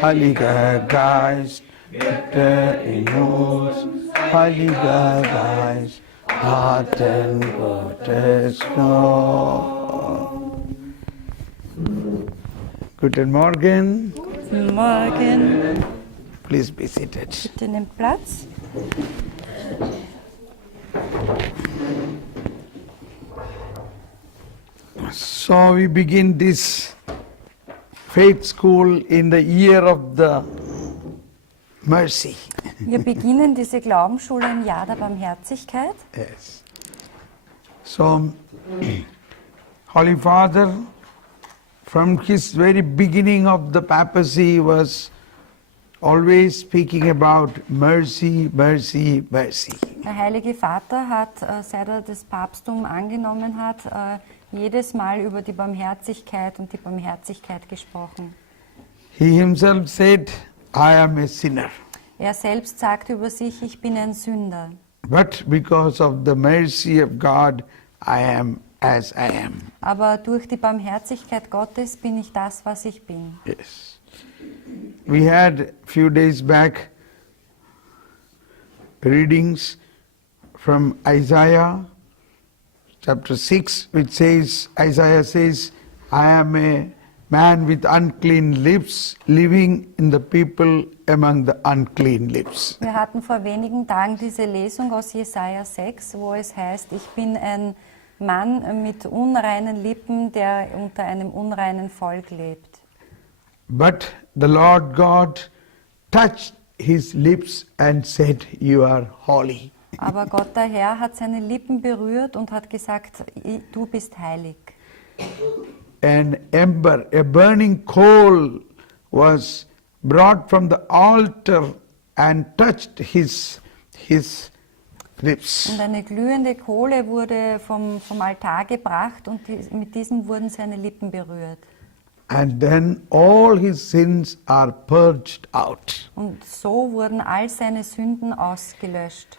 Heiliger Geist, bitte in uns, Heiliger Geist, Taten Gottes Gnade. Guten Morgen. Guten Morgen. Please be seated. Bitte nehmt Platz. So we begin this faith school in the year of the mercy. Wir beginnen diese Glaubensschule im Jahr der Barmherzigkeit. Yes. So, Holy Father, from his very beginning of the papacy, was always speaking about mercy, mercy, mercy. Der Heilige Vater hat, seit er das Papsttum angenommen hat, jedes Mal über die Barmherzigkeit und die Barmherzigkeit gesprochen. He himself said, I am a sinner. Er selbst sagt über sich, ich bin ein Sünder. But because of the mercy of God, I am as I am. Aber durch die Barmherzigkeit Gottes bin ich das, was ich bin. Yes. We had a few days back readings from Isaiah chapter 6, which says, Isaiah says, I am a man with unclean lips, living in the people among the unclean lips. Wir hatten vor wenigen Tagen diese Lesung aus Jesaja 6, wo es heißt, ich bin ein Mann mit unreinen Lippen, der unter einem unreinen Volk lebt. But the Lord God touched his lips and said, you are holy. Aber Gott der Herr hat seine Lippen berührt und hat gesagt, du bist heilig. An ember, a burning coal was brought from the altar and touched his lips. Und eine glühende Kohle wurde vom Altar gebracht und mit diesem wurden seine Lippen berührt. And then all his sins are purged out. Und so wurden all seine Sünden ausgelöscht.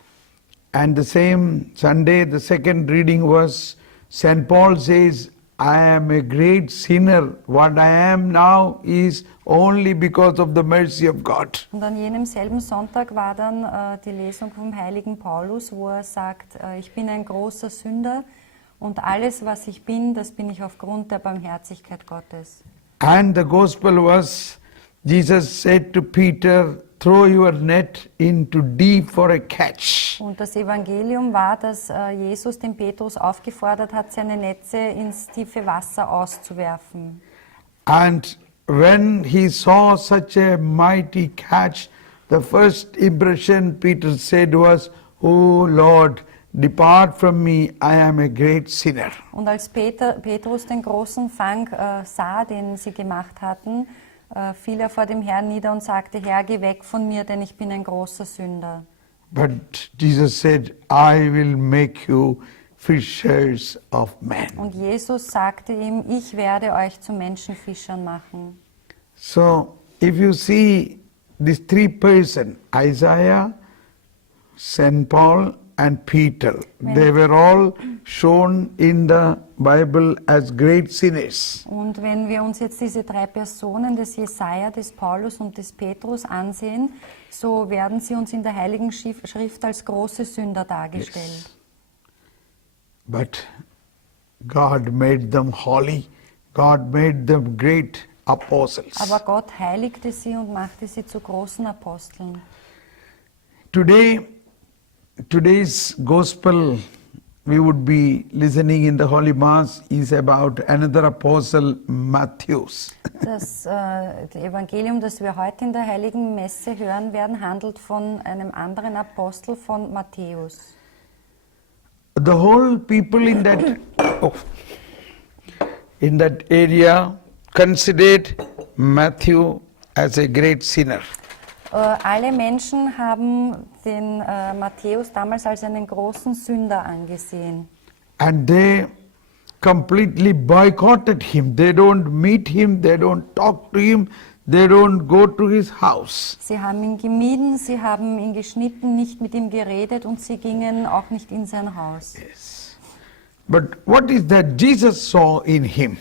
And the same Sunday, the second reading was, St. Paul says, I am a great sinner. What I am now is only because of the mercy of God. Und an jenem selben Sonntag war dann die Lesung vom heiligen Paulus, wo er sagt, ich bin ein großer Sünder und alles, was ich bin, das bin ich aufgrund der Barmherzigkeit Gottes. And the gospel was, Jesus said to Peter, throw your net into deep for a catch. Und das Evangelium war, dass Jesus den Petrus aufgefordert hat, seine Netze ins tiefe Wasser auszuwerfen. And when he saw such a mighty catch, the first impression Peter said was, Oh Lord, depart from me, I am a great sinner. Und als Petrus den großen Fang sah, den sie gemacht hatten, fiel er vor dem Herrn nieder und sagte, Herr, geh weg von mir, denn ich bin ein großer Sünder. But Jesus said, I will make you fishers of men. Und Jesus sagte ihm, ich werde euch zu Menschenfischern machen. So, if you see these three persons, Isaiah, St. Paul and Peter, they were all shown in the Bible as great sinners. Und wenn wir uns jetzt diese drei Personen des Jesaja, des Paulus und des Petrus ansehen, so werden sie uns in der Heiligen Schrift als große Sünder dargestellt. Yes. But God made them holy. God made them great apostles. Aber Gott heiligte sie und machte sie zu großen Aposteln. Today's gospel we would be listening in the Holy Mass is about another apostle, Matthew. Das Evangelium, das wir heute in der Heiligen Messe hören werden, handelt von einem anderen Apostel, von Matthäus. The whole people in that area considered Matthew as a great sinner. Alle Menschen haben den Matthäus damals als einen großen Sünder angesehen. And they completely boycotted him. They don't meet him, they don't talk to him, they don't go to his house. Sie haben ihn gemieden, sie haben ihn geschnitten, nicht mit ihm geredet und sie gingen auch nicht in sein Haus. Yes. But what is that Jesus saw in him?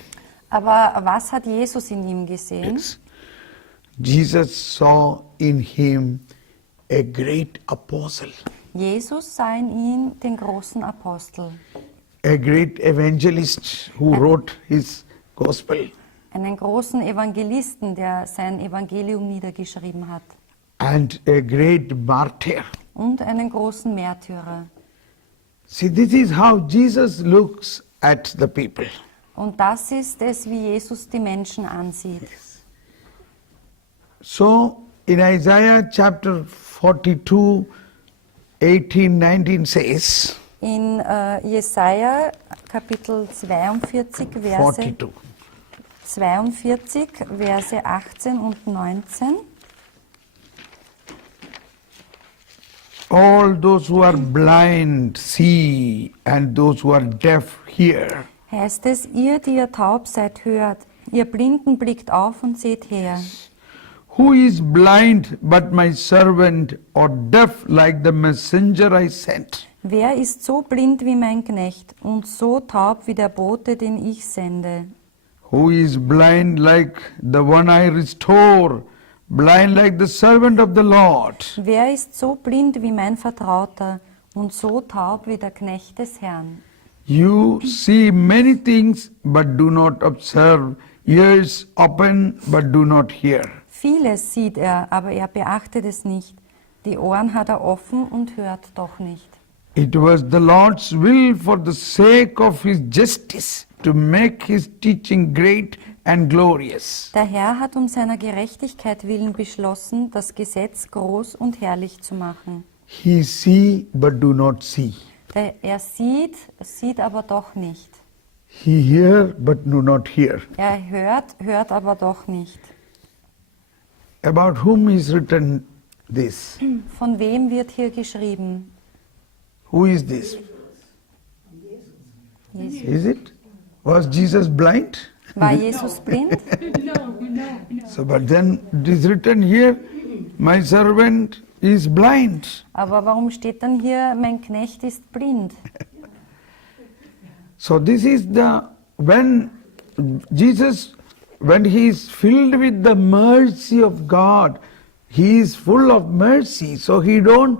Aber was hat Jesus in ihm gesehen? Yes. Jesus saw in him a great apostle, Jesus sah in ihm den großen Apostel, a great evangelist who wrote his gospel, einen großen Evangelisten, der sein Evangelium niedergeschrieben hat, and a great martyr. und einen großen Märtyrer. See, this is how Jesus looks at the people. Und das ist es, wie Jesus die Menschen ansieht. So, in Isaiah chapter 42, 18, 19 says, In Jesaja Kapitel 42, Verse 42. 42, Verse 18 und 19. All those who are blind see, and those who are deaf hear. Heißt es, ihr, die ihr taub seid, hört, ihr Blinden blickt auf und seht her. Who is blind but my servant, or deaf like the messenger I sent? Wer ist so blind wie mein Knecht und so taub wie der Bote, den ich sende? Who is blind like the one I restore, blind like the servant of the Lord? Wer ist so blind wie mein Vertrauter und so taub wie der Knecht des Herrn? You see many things but do not observe, ears open but do not hear. Vieles sieht er, aber er beachtet es nicht. Die Ohren hat er offen und hört doch nicht. It was the Lord's will for the sake of his justice to make his teaching great and glorious. Der Herr hat um seiner Gerechtigkeit willen beschlossen, das Gesetz groß und herrlich zu machen. He see but do not see. Er sieht, sieht aber doch nicht. He hear but do not hear. Er hört, hört aber doch nicht. About whom is written this? Von wem wird hier geschrieben? Who is this? Jesus. Is it? Was Jesus blind? War Jesus blind? So, but then it is written here, my servant is blind. Aber warum steht dann hier, mein Knecht ist blind? So this is when Jesus, when he is filled with the mercy of God, he is full of mercy, so he don't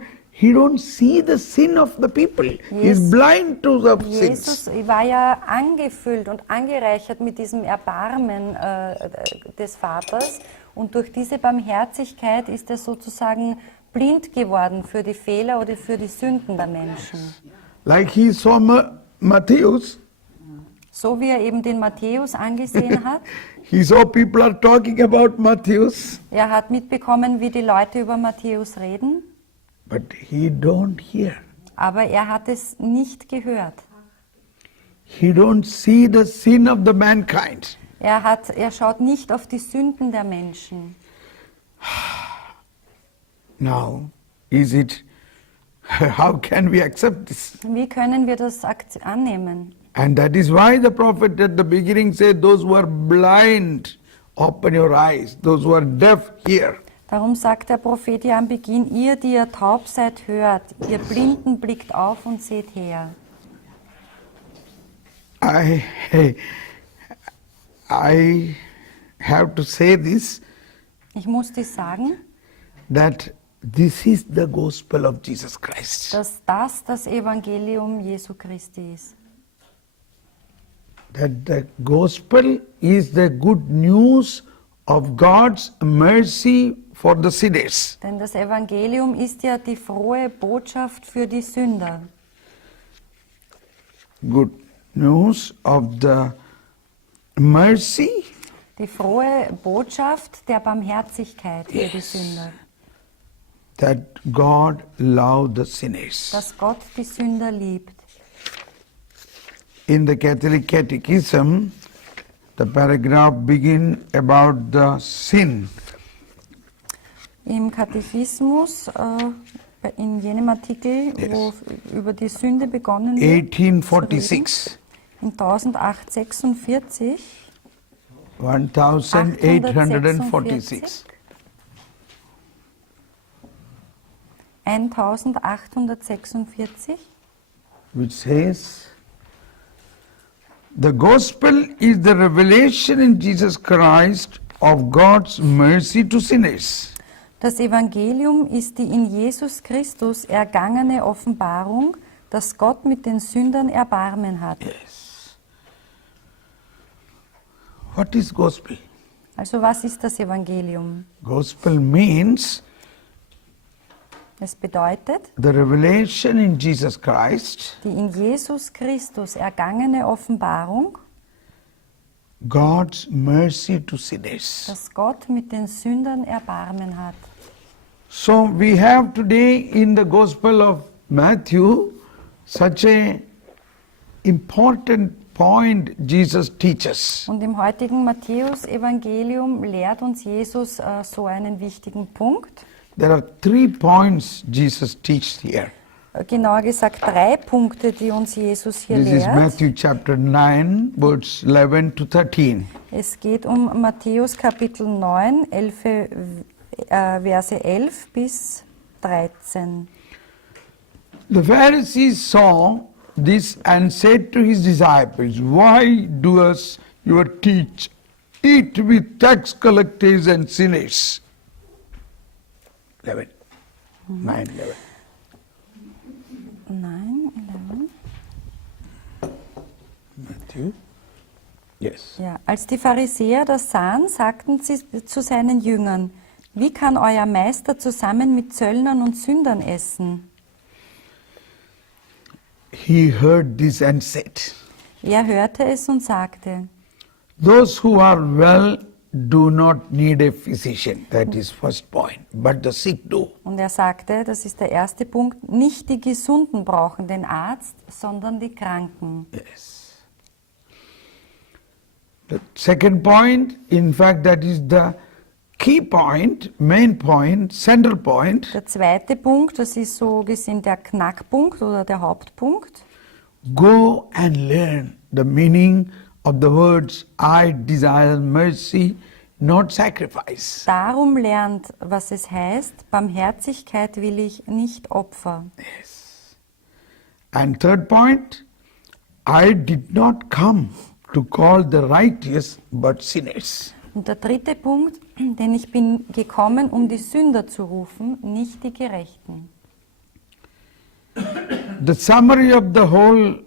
see the sin of the people. He is blind to the Jesus sins. war ja angefüllt und angereichert mit diesem Erbarmen des Vaters und durch diese Barmherzigkeit ist er sozusagen blind geworden für die Fehler oder für die Sünden der Menschen. Like he saw Matthäus, So wie er eben den Matthäus angesehen hat, he saw people are talking about Matthäus, er hat mitbekommen, wie die Leute über Matthäus reden, but he don't hear. aber er hat es nicht gehört. He don't see the sin of the mankind. Er schaut nicht auf die Sünden der Menschen. Now, how can we accept this? Wie können wir das annehmen? And that is why the prophet at the beginning said, those who are blind, open your eyes. Those who are deaf, hear. Darum sagt der Prophet ja am Beginn, ihr, die ihr taub seid, hört, ihr Blinden blickt auf und seht her. I have to say this, Ich muss dir sagen, that this is the gospel of Jesus Christ. dass das Evangelium Jesu Christi ist. That the gospel is the good news of God's mercy for the sinners. Denn das Evangelium ist ja die frohe Botschaft für die Sünder. Good news of the mercy, Die frohe Botschaft der Barmherzigkeit für die Sünder. that God loved the sinners. Dass Gott die Sünder liebt. In the Catholic Catechism, the paragraph begins about the sin. Im Katechismus, in jenem Artikel, wo über die Sünde begonnen wird, 1846. in 1846, 1846. 1846, Which says, the gospel is the revelation in Jesus Christ of God's mercy to sinners. Das Evangelium ist die in Jesus Christus ergangene Offenbarung, dass Gott mit den Sündern Erbarmen hat. Yes. What is gospel? Also was ist das Evangelium? Gospel means Es bedeutet, the revelation in Jesus Christ, die in Jesus Christus ergangene Offenbarung, God's mercy to sinners. dass Gott mit den Sündern Erbarmen hat. So we have today in the Gospel of Matthew such a important point Jesus teaches. Und im heutigen Matthäus-Evangelium lehrt uns Jesus so einen wichtigen Punkt. There are 3 points Jesus teaches here. Genauer gesagt 3 Punkte, die uns Jesus hier This is lehrt. Matthew chapter 9, verse 11 to 13. Es geht um Matthäus Kapitel 9, Verse 11 bis 13. The Pharisees saw this and said to his disciples, "Why does your teach eat with tax collectors and sinners?" 11. 9, 11. 9, 11. Matthew? Yes. Ja, als die Pharisäer das sahen, sagten sie zu seinen Jüngern, wie kann euer Meister zusammen mit Zöllnern und Sündern essen? He heard this and said, Er hörte es und sagte, "Those who are well do not need a physician." That is first point. But the sick do. und er sagte, das ist der erste Punkt, nicht die Gesunden brauchen den Arzt, sondern die Kranken. Yes. The second point, in fact, that is the key point, main point, central point. Der zweite Punkt, das ist so gesehen der Knackpunkt oder der Hauptpunkt. Go and learn the meaning of the words, "I desire mercy, not sacrifice." Darum lernt, was es heißt, Barmherzigkeit will ich, nicht Opfer. And third point, I did not come to call the righteous, but sinners. Und der dritte Punkt, denn ich bin gekommen, um die Sünder zu rufen, nicht die Gerechten. The summary of the whole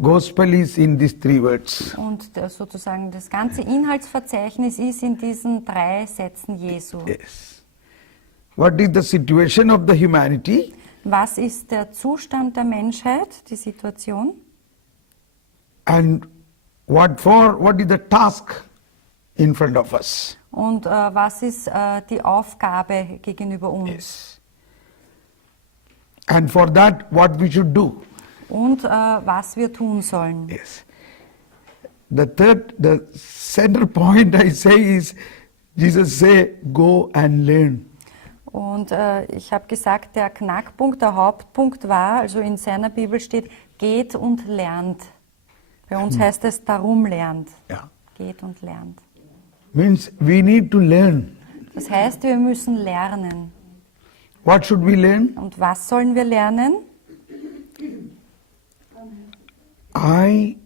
gospel is in these 3 words. Und sozusagen das ganze Inhaltsverzeichnis ist in diesen 3 Sätzen Jesu. Yes. What is the situation of the humanity? Was ist der Zustand der Menschheit, die Situation? And what is the task in front of us? Und was ist die Aufgabe gegenüber uns? And for that, what we should do? Und was wir tun sollen. Yes. The center point I say is, Jesus say, go and learn. Und ich habe gesagt, der Knackpunkt, der Hauptpunkt war, also in seiner Bibel steht, geht und lernt. Bei uns heißt es, darum lernt. Yeah. Geht und lernt. Means we need to learn. Das heißt, wir müssen lernen. What should we learn? Und was sollen wir lernen? I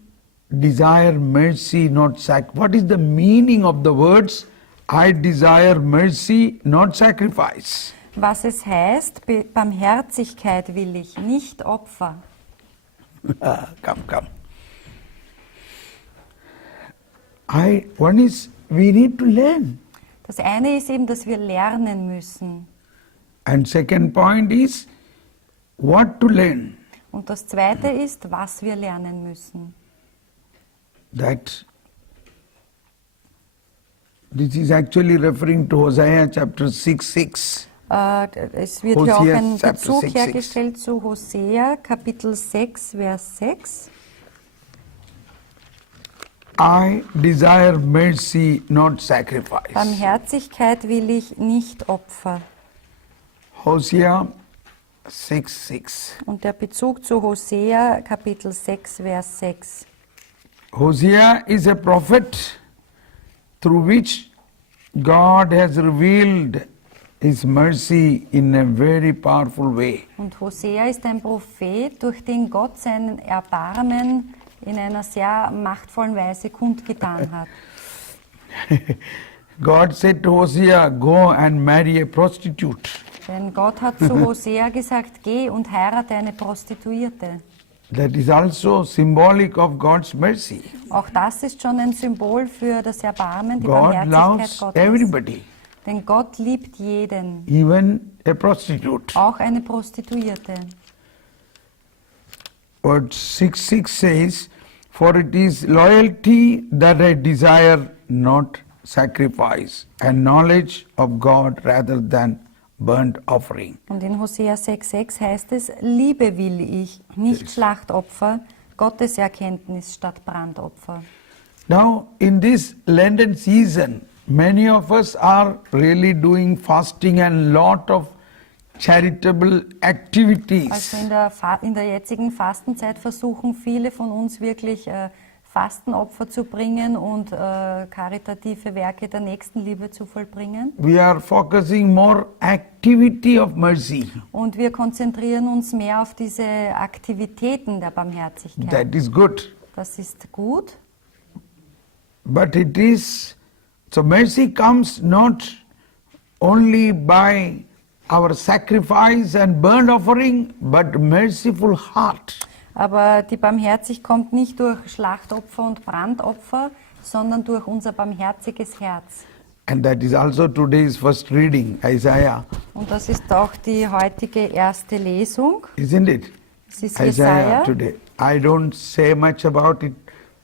desire mercy, not sacrifice. What is the meaning of the words, I desire mercy, not sacrifice? Was es heißt, Barmherzigkeit will ich, nicht Opfer. Come. One is, we need to learn. Das eine ist eben, dass wir lernen müssen. And second point is, what to learn. Und das zweite ist, was wir lernen müssen. That this is actually referring to Hosea chapter 6:6. Es wird hier auch Hosea ein chapter Bezug 6:6. hergestellt zu Hosea, Kapitel 6, Vers 6. I desire mercy, not sacrifice. Barmherzigkeit will ich, nicht Opfer. Hosea 6:6. Und der Bezug zu Hosea, Kapitel 6, Vers 6. Hosea is a prophet through which God has revealed His mercy in a very powerful way. Und Hosea ist ein Prophet, durch den Gott seinen Erbarmen in einer sehr machtvollen Weise kundgetan hat. God said to Hosea, go and marry a prostitute. Denn Gott hat zu Hosea gesagt, geh und heirate eine Prostituierte. That is also symbolic of God's mercy. Auch das ist schon ein Symbol für das Erbarmen, die God Barmherzigkeit loves Gottes. everybody, Denn Gott liebt jeden, even a prostitute. auch eine Prostituierte. Verse 6:6 says, for it is loyalty that I desire, not sacrifice, and knowledge of God rather than burnt offering. Und in Hosea 6,6 heißt es, Liebe will ich, nicht Schlachtopfer, Gottes Erkenntnis statt Brandopfer. Now, in this Lenten season, many of us are really doing fasting and lot of charitable activities. Also in der jetzigen Fastenzeit versuchen viele von uns wirklich Fastenopfer zu bringen und karitative Werke der Nächstenliebe zu vollbringen. We are focusing more activity of mercy. Und wir konzentrieren uns mehr auf diese Aktivitäten der Barmherzigkeit. That is good. Das ist gut, But it is, so mercy comes not only by our sacrifice and burnt offering, but merciful heart. aber die Barmherzigkeit kommt nicht durch Schlachtopfer und Brandopfer, sondern durch unser barmherziges Herz. And that is also today's first reading, Isaiah, Und das ist auch die heutige erste Lesung. isn't it? Es ist Isaiah Jesaja. today. I don't say much about it,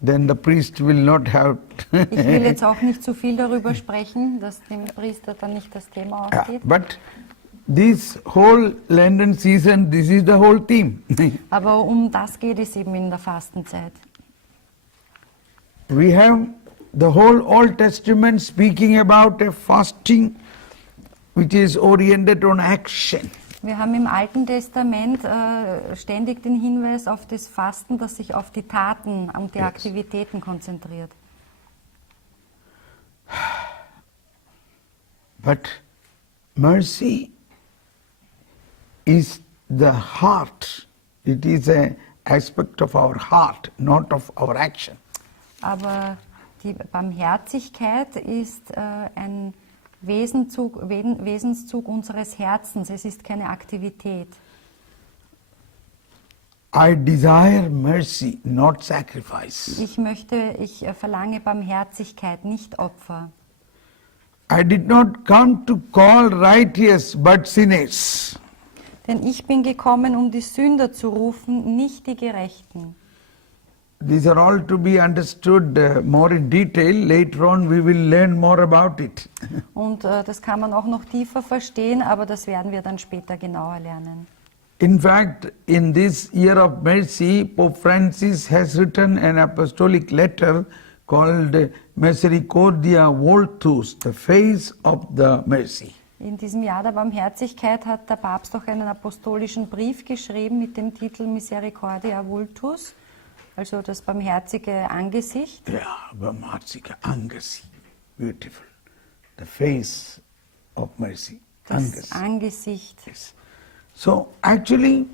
then the priest will not have. Ich will jetzt auch nicht zu viel darüber sprechen, dass dem Priester dann nicht das Thema Yeah, ausgeht. but this whole Lenten season, this is the whole theme. Aber um das geht es eben in der Fastenzeit. We have the whole Old Testament speaking about a fasting which is oriented on action. Wir haben im Alten Testament ständig den Hinweis auf das Fasten, das sich auf die Taten und die Aktivitäten konzentriert. But mercy is the heart. It is an aspect of our heart, not of our action. Aber die Barmherzigkeit ist ein Wesenszug unseres Herzens. Es ist keine Aktivität. I desire mercy, not sacrifice. Ich verlange Barmherzigkeit, nicht Opfer. I did not come to call righteous, but sinners. Denn ich bin gekommen, um die Sünder zu rufen, nicht die Gerechten. These are all to be understood more in detail. Later on we will learn more about it. Und das kann man auch noch tiefer verstehen, aber das werden wir dann später genauer lernen. In fact, in this year of mercy, Pope Francis has written an apostolic letter called Misericordia Vultus, the face of the mercy. In diesem Jahr der Barmherzigkeit hat der Papst auch einen apostolischen Brief geschrieben mit dem Titel Misericordia Vultus, also das barmherzige Angesicht. Yeah, barmherzige Angesicht. Beautiful. The face of mercy. Das Angesicht. Yes. So actually,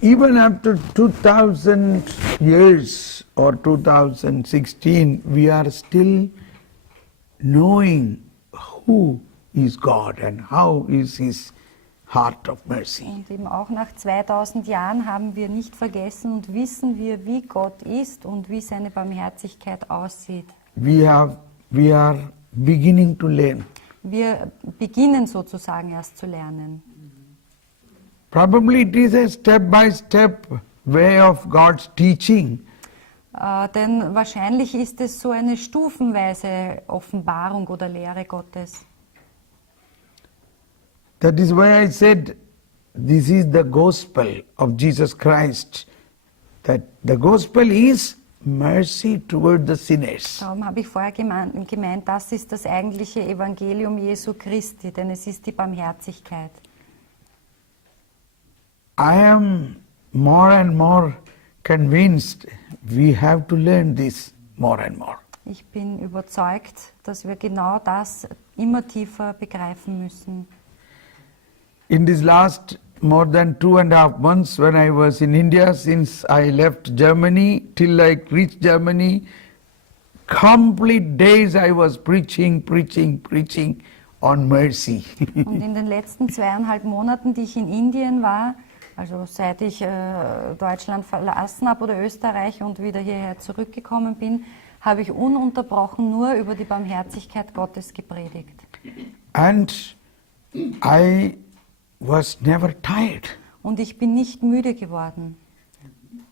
even after 2000 years or 2016, we are still knowing who is God and how is His heart of mercy. Und eben auch nach 2000 Jahren haben wir nicht vergessen und wissen wir, wie Gott ist und wie seine Barmherzigkeit aussieht. We are beginning to learn. Wir beginnen sozusagen erst zu lernen. Probably it is a step-by-step way of God's teaching. Denn wahrscheinlich ist es so eine stufenweise Offenbarung oder Lehre Gottes. That is why I said this is the gospel of Jesus Christ. That the gospel is mercy toward the sinners. Darum habe ich vorher gemeint, das ist das eigentliche Evangelium Jesu Christi, denn es ist die Barmherzigkeit. I am more and more convinced we have to learn this more and more. Ich bin überzeugt, dass wir genau das immer tiefer begreifen müssen. In this last more than 2.5 months when I was in India, since I left Germany till I reached Germany, complete days I was preaching on mercy. Und in den letzten 2,5 Monaten, die ich in Indien war, also seit ich Deutschland verlassen habe oder Österreich und wieder hierher zurückgekommen bin, habe ich ununterbrochen nur über die Barmherzigkeit Gottes gepredigt. And I was never tired. Und ich bin nicht müde geworden.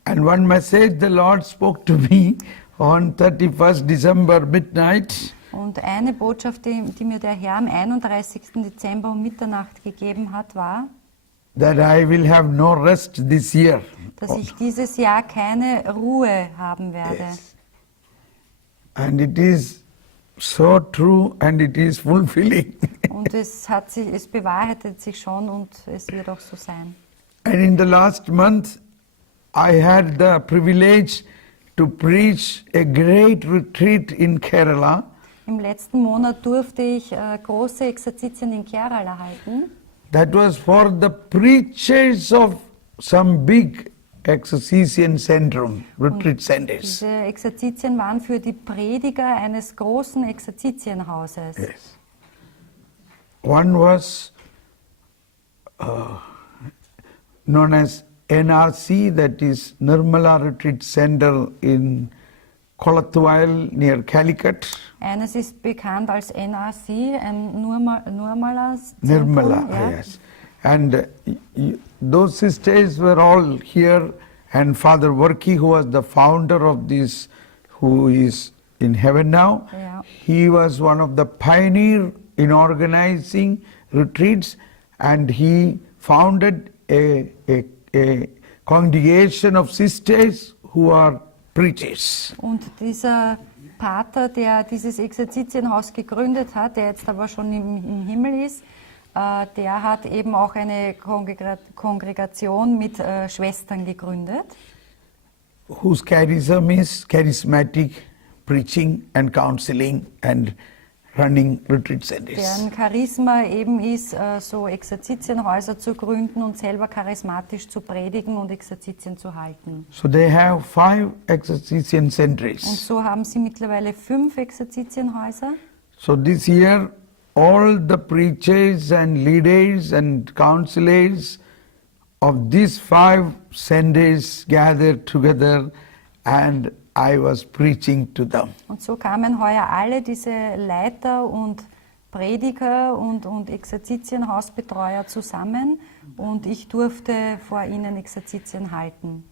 And one message the Lord spoke to me on 31st December midnight. Und eine Botschaft, die mir der Herr am 31. Dezember um Mitternacht gegeben hat, war, That I will have no rest this year. dass ich dieses Jahr keine Ruhe haben werde. Yes. And it is so true and it is fulfilling. Und es bewahrheitet sich schon und es wird auch so sein. And in the last month, I had the privilege to preach a great retreat in Kerala. Im letzten Monat durfte ich große Exerzitien in Kerala halten. That was for the preachers of some big exerzitian centrum, retreat centers. Diese Exerzitien waren für die Prediger eines großen Exerzitienhauses. Yes. One was known as NRC, that is Nirmala Retreat Center in Kolathuayl near Calicut. Eines ist bekannt als NRC, ein Nirmalas Nirmala, Zentrum, ja. yes. And those sisters were all here, and Father Varki, who was the founder of this, who is in heaven now, Yeah. he was one of the pioneer in organizing retreats, and he founded a congregation of sisters who are preachers. Und dieser Pater, der dieses Exerzitienhaus gegründet hat, der jetzt aber schon im Himmel ist, der hat eben auch eine Kongregation mit Schwestern gegründet. Whose charism is charismatic preaching and counseling and running retreat centers. Deren Charisma eben ist, so Exerzitienhäuser zu gründen und selber charismatisch zu predigen und Exerzitien zu halten. So they have 5 exerzitian Und centers. so haben sie mittlerweile 5 Exerzitienhäuser. So this year all the preachers and leaders and counselors of these 5 centers gathered together and I was preaching to them. Und so kamen heuer alle diese Leiter und Prediger und Exerzitienhausbetreuer zusammen und ich durfte vor ihnen Exerzitien halten.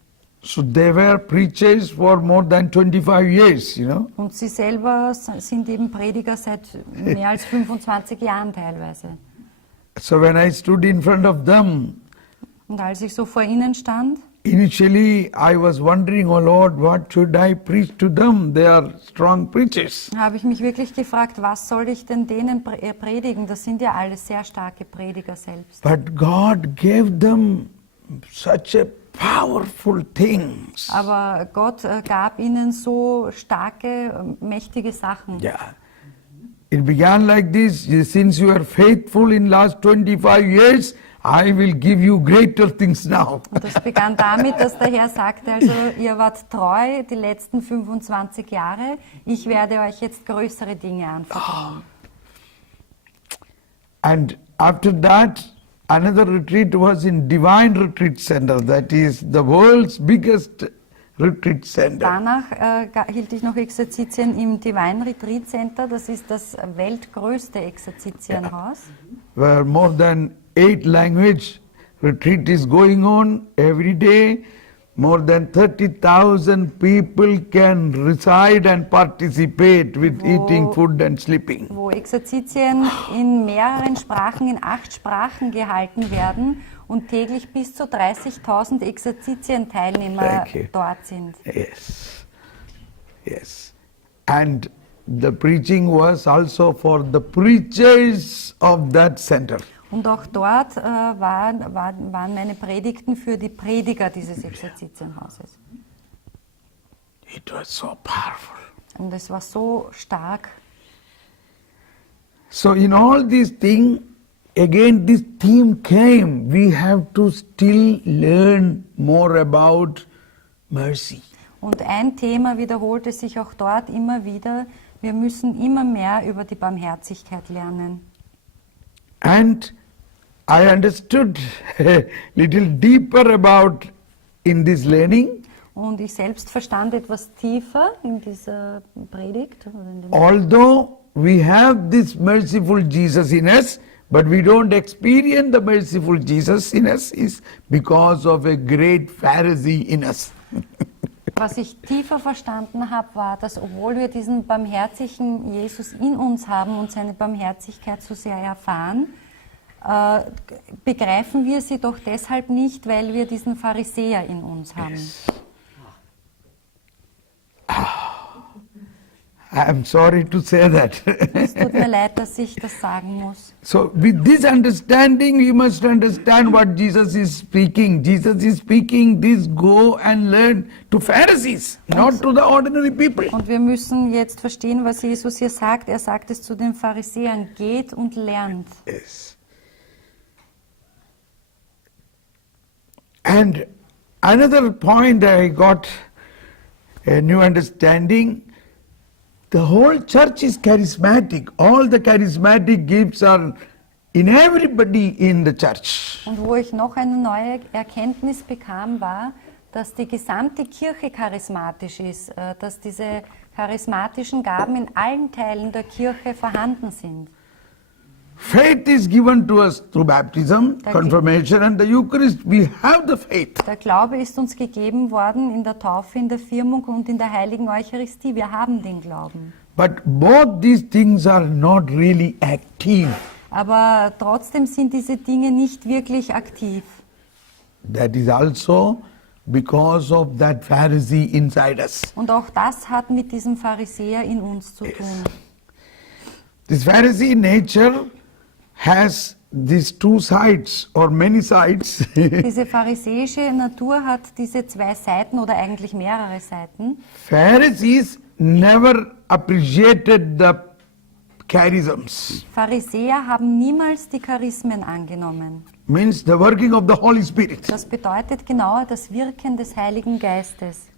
So they were preachers for more than 25 years, you know. Und sie selber sind eben Prediger seit mehr als 25 Jahren teilweise. So when I stood in front of them, Und als ich so vor ihnen stand, initially I was wondering, oh Lord, what should I preach to them? They are strong preachers. habe ich mich wirklich gefragt, was soll ich denn denen predigen? Das sind ja alles sehr starke Prediger selbst. But God gave them such a powerful things. Aber Gott gab ihnen so starke, mächtige Sachen. Yeah. It began like this: since you are faithful in last 25 years, I will give you greater things now. Und das begann damit, dass der Herr sagte, also ihr wart treu die letzten 25 Jahre, ich werde euch jetzt größere Dinge anvertrauen. And after that, another retreat was in Divine Retreat Center, that is the world's biggest retreat center. Danach hielt ich noch Exerzitien im Divine Retreat Center, das ist das weltgrößte Exerzitienhaus. Where more than 8 language retreat is going on every day. More than 30,000 people can reside and participate with eating food and sleeping. Wo Exerzitien in mehreren Sprachen, in 8 Sprachen gehalten werden und täglich bis zu 30.000 Exerzitien-Teilnehmer dort sind. Yes, yes. And the preaching was also for the preachers of that center. Und auch dort waren meine Predigten für die Prediger dieses Exerzitienhauses. It was so powerful. Und es war so stark. So in all these things, again this theme came. We have to still learn more about mercy. Und ein Thema wiederholte sich auch dort immer wieder. Wir müssen immer mehr über die Barmherzigkeit lernen. And I understood a little deeper about in this learning. Und ich selbst verstand etwas tiefer in dieser Predigt. Oder in dem Although we have this merciful Jesus in us, but we don't experience the merciful Jesus in us is because of a great Pharisee in us. Was ich tiefer verstanden habe, war, dass obwohl wir diesen barmherzigen Jesus in uns haben und seine Barmherzigkeit so sehr erfahren, begreifen wir sie doch deshalb nicht, weil wir diesen Pharisäer in uns haben. I am sorry to say that. Es tut mir leid, dass ich das sagen muss. So with this understanding, you must understand what Jesus is speaking. Jesus is speaking this, go and learn to Pharisees, not to the ordinary people. Und wir müssen jetzt verstehen, was Jesus hier sagt. Er sagt es zu den Pharisäern, geht und lernt. Yes. And another point I got a new understanding. The whole church is charismatic. All the charismatic gifts are in everybody in the church. Und wo ich noch eine neue Erkenntnis bekam, war, dass die gesamte Kirche charismatisch ist, dass diese charismatischen Gaben in allen Teilen der Kirche vorhanden sind. Faith is given to us through baptism, confirmation and the Eucharist. We have the faith. Der Glaube ist uns gegeben worden in der Taufe, in der Firmung und in der heiligen Eucharistie. Wir haben den Glauben. But both these things are not really active. Aber trotzdem sind diese Dinge nicht wirklich aktiv. That is also because of that Pharisee inside us. Und auch das hat mit diesem Pharisäer in uns zu tun. This Pharisee nature has these two sides or many sides. Diese pharisäische Natur hat diese zwei Seiten oder eigentlich mehrere Seiten. Pharisees never appreciated the charisms. Pharisäer haben niemals die Charismen angenommen. Means the working of the Holy Spirit. Das bedeutet genauer das Wirken des Heiligen Geistes.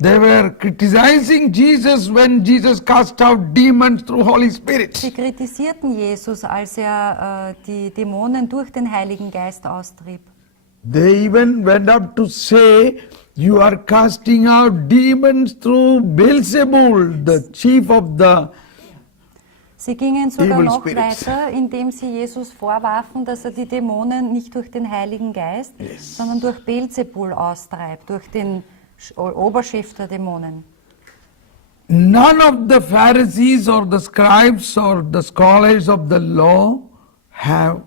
They were criticizing Jesus when Jesus cast out demons through Holy Spirit. Sie kritisierten Jesus, als er die Dämonen durch den Heiligen Geist austrieb. They even went up to say, you are casting out demons through Beelzebul, the chief of the Sie gingen sogar Evil noch spirits. weiter, indem sie Jesus vorwarfen, dass er die Dämonen nicht durch den Heiligen Geist, sondern durch Beelzebul austreibt, durch den Oberchef der Dämonen. None of the Pharisees or the scribes or the scholars of the law have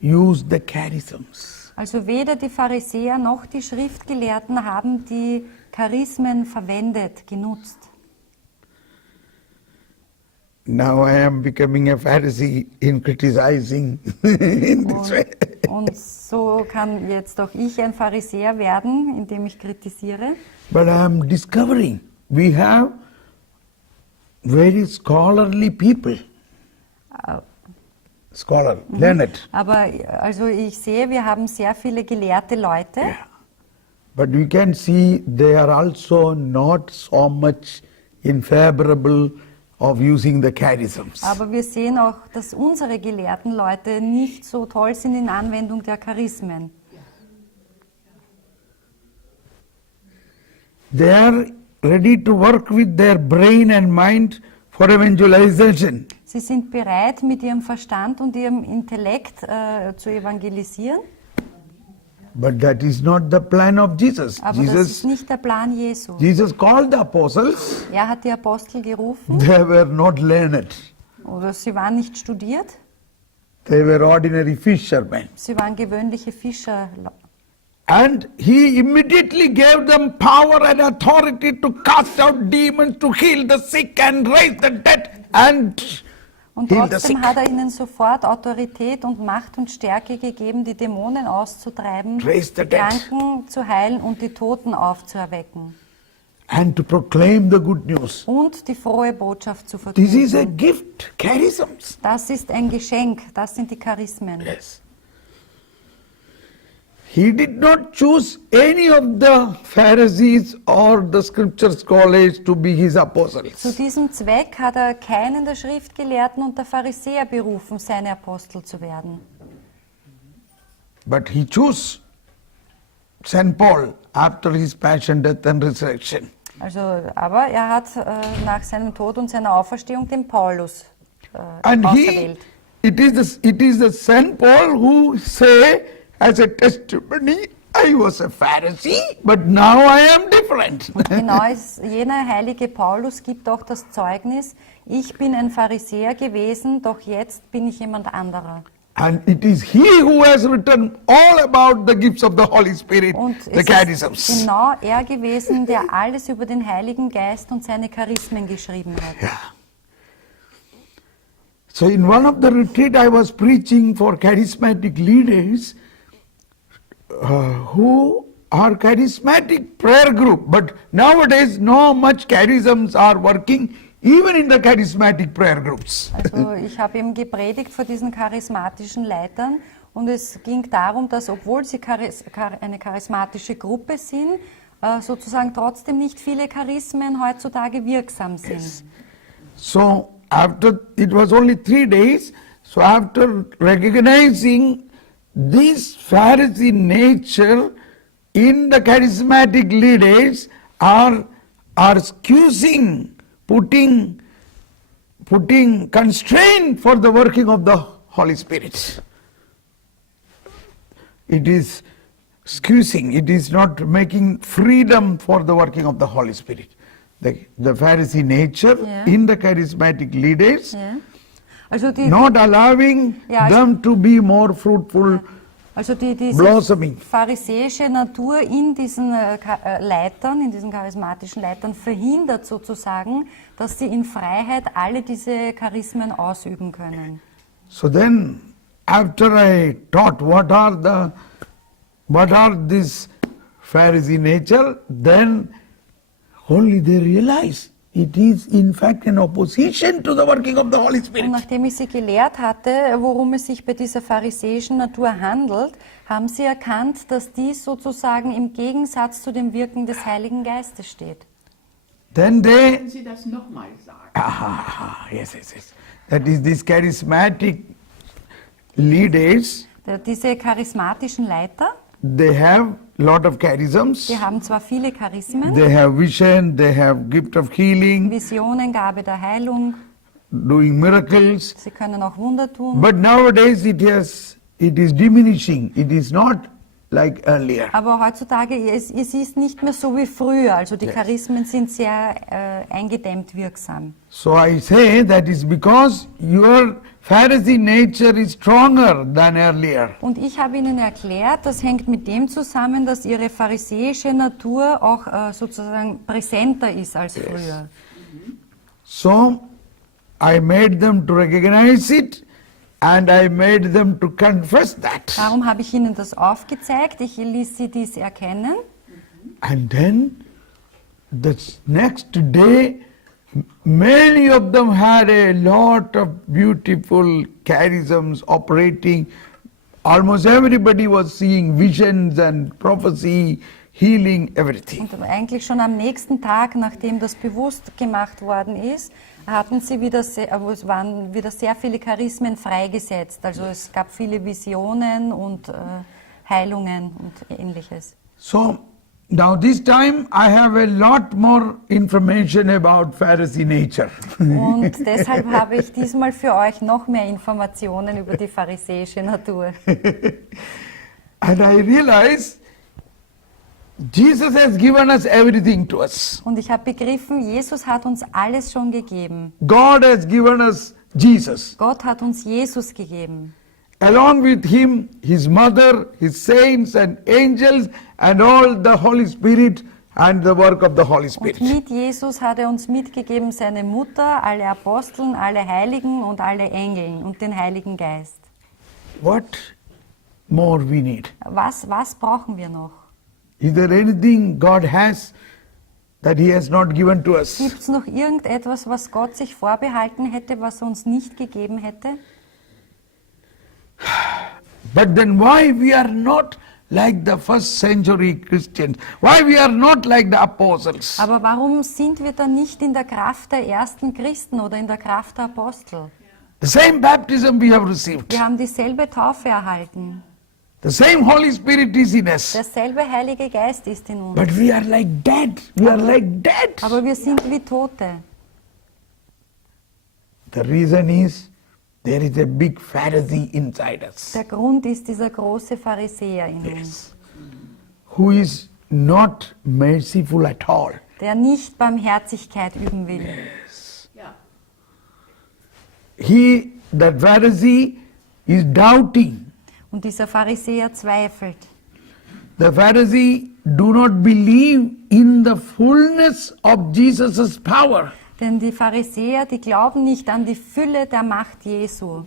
used the charisms. Also weder die Pharisäer noch die Schriftgelehrten haben die Charismen verwendet, genutzt. Now I am becoming a Pharisee in criticizing in this way. Und so kann jetzt auch ich ein Pharisäer werden, indem ich kritisiere. But I am discovering we have very scholarly people. Scholar, learned. Aber also ich sehe, wir haben sehr viele gelehrte Leute. But we can see they are also not so much in favorable of using the charisms. Aber wir sehen auch, dass unsere gelehrten Leute nicht so toll sind in Anwendung der Charismen. They are ready to work with their brain and mind for evangelization. Sie sind bereit, mit ihrem Verstand und ihrem Intellekt zu evangelisieren. But that is not the plan of Jesus. Aber das ist nicht der Plan Jesu. Jesus called the apostles. Er hat die Apostel gerufen, They were not learned. oder sie waren nicht studiert, They were ordinary fishermen. sie waren gewöhnliche Fischer. And he immediately gave them power and authority to cast out demons, to heal the sick and raise the dead and Und heal the trotzdem sick. hat er ihnen sofort Autorität und Macht und Stärke gegeben, die Dämonen auszutreiben, Raise the die dead. Kranken zu heilen und die Toten aufzuerwecken. And to proclaim the good news. Und die frohe Botschaft zu This is a verkünden. gift, charisms. Das ist ein Geschenk, das sind die Charismen. Yes. he did not choose any of the Pharisees or the scripture scholars to be his Zu apostles. diesem Zweck hat er keinen der Schriftgelehrten und der Pharisäer berufen, seine Apostel zu werden. But he chose St. Paul after his passion, death and resurrection. Also, aber er hat nach seinem Tod und seiner Auferstehung den Paulus And auserwählt. it is the St. Paul who say as a testimony, I was a Pharisee, but now I am different. Genau, jener heilige Paulus gibt auch das Zeugnis, ich bin ein Pharisäer gewesen, doch jetzt bin ich jemand anderer. And it is he who has written all about the gifts of the Holy Spirit, Und the es ist charisms. genau er gewesen, der alles über den Heiligen Geist und seine Charismen geschrieben hat. Yeah. So in one of the retreat I was preaching for charismatic leaders who are charismatic prayer group, but nowadays no much charisms are working even in the charismatic prayer groups. Also ich habe eben gepredigt vor diesen charismatischen Leitern und es ging darum, dass obwohl sie eine charismatische Gruppe sind, sozusagen trotzdem nicht viele Charismen heutzutage wirksam sind. So after, it was only 3 days, so after recognizing this Pharisee nature in the charismatic leaders are excusing, putting constraint for the working of the Holy Spirit. It is excusing, it is not making freedom for the working of the Holy Spirit. The Pharisee nature Yeah. in the charismatic leaders, Ja. Also not allowing Ja, also- them to be more fruitful, diese blossoming. pharisäische Natur in diesen Leitern, in diesen charismatischen Leitern verhindert sozusagen, dass sie in Freiheit alle diese Charismen ausüben können. So then, after I taught what are this Pharisee nature, then only they realize it is in fact an opposition to the working of the Holy Und Spirit. nachdem ich sie gelehrt hatte, worum es sich bei dieser pharisäischen Natur handelt, haben sie erkannt, dass dies sozusagen im Gegensatz zu dem Wirken des Heiligen Geistes steht. Then they, Können Sie das nochmal sagen? yes. That is, these charismatic leaders, Diese charismatischen Leiter, they have lot of charisms, die haben zwar viele Charismen, they have vision, they have gift of healing, Visionen, Gabe der Heilung, doing miracles, sie können auch Wunder tun, but nowadays it is diminishing. It is not like earlier. aber heutzutage es ist nicht mehr so wie früher, also die Charismen sind sehr eingedämmt wirksam. So I say that is because your Pharisee nature is stronger than earlier. Und ich habe Ihnen erklärt, das hängt mit dem zusammen, dass Ihre pharisäische Natur auch sozusagen präsenter ist als früher. So I made them to recognize it and I made them to confess that. Darum habe ich Ihnen das aufgezeigt, ich ließ Sie dies erkennen. And then the next day, many of them had a lot of beautiful charisms operating. Almost everybody was seeing visions and prophecy, healing, everything. Und eigentlich schon am nächsten Tag, nachdem das bewusst gemacht worden ist, hatten sie wieder es waren wieder sehr viele Charismen freigesetzt. Also es gab viele Visionen und Heilungen und Ähnliches. So now this time I have a lot more information about Pharisee nature. Und deshalb habe ich diesmal für euch noch mehr Informationen über die pharisäische Natur. And I realize Jesus has given us everything to us. Und ich habe begriffen, Jesus hat uns alles schon gegeben. God has given us Jesus. Gott hat uns Jesus gegeben. Along with him, his mother, his saints and angels and all the Holy Spirit and the work of the Holy Und Spirit. mit Jesus hat er uns mitgegeben seine Mutter, alle Aposteln, alle Heiligen und alle Engeln und den Heiligen Geist. What more we need? Was brauchen wir noch? Is there anything God has that he has not given to us? Gibt es noch irgendetwas, was Gott sich vorbehalten hätte, was er uns nicht gegeben hätte? But then why we are not like the first century Christians? Why we are not like the apostles? Aber warum sind wir dann nicht in der Kraft der ersten Christen oder in der Kraft der Apostel? The same baptism we have received. Wir haben dieselbe Taufe erhalten. The same Holy Spirit is in us. Derselbe Heilige Geist ist in uns. But we are like dead. We are like dead. Aber wir sind wie Tote. The reason is there is a big Pharisee inside us Der Grund ist dieser große Pharisäer in uns, who is not merciful at all. der nicht Barmherzigkeit üben will. That Pharisee is doubting. Und dieser Pharisäer zweifelt. The Pharisee do not believe in the fullness of Jesus' power. Denn die Pharisäer, die glauben nicht an die Fülle der Macht Jesu.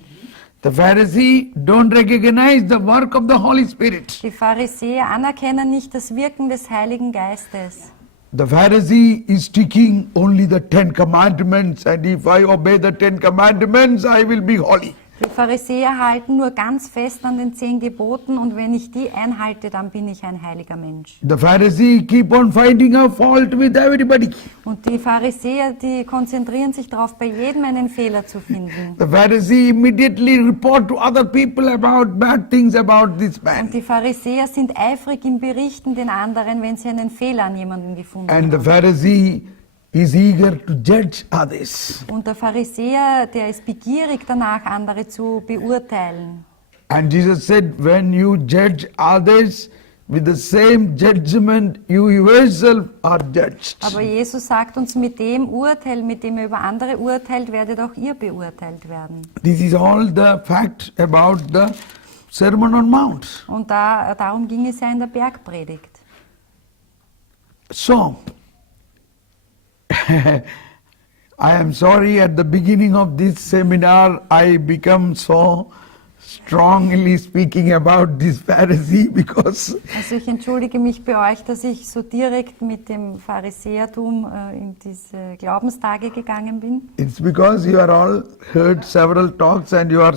The Pharisee don't recognize the work of the Holy Spirit. Die Pharisäer anerkennen nicht das Wirken des Heiligen Geistes. The Pharisee is sticking only the 10 commandments, and if I obey the 10 commandments, I will be holy. Die Pharisäer halten nur ganz fest an den 10 Geboten und wenn ich die einhalte, dann bin ich ein heiliger Mensch. The Pharisee keep on finding a fault with everybody. Und die Pharisäer, die konzentrieren sich darauf, bei jedem einen Fehler zu finden. The Pharisee immediately report to other people about bad things about this man. Und die Pharisäer sind eifrig im Berichten den anderen, wenn sie einen Fehler an jemandem gefunden And the haben. Pharisee is eager to judge others. Und der Pharisäer, der ist begierig danach, andere zu beurteilen. And Jesus said, when you judge others with the same judgment, you yourself are judged. Aber Jesus sagt uns, mit dem Urteil, mit dem ihr über andere urteilt, werdet auch ihr beurteilt werden. This is all the fact about the Sermon on Mount. Und darum ging es ja in der Bergpredigt. So, I am sorry at the beginning of this seminar I become so strongly speaking about this Pharisee because Also ich entschuldige mich bei euch, dass ich so direkt mit dem Pharisäertum in diese Glaubenstage gegangen bin. it's because you are all heard several talks and you are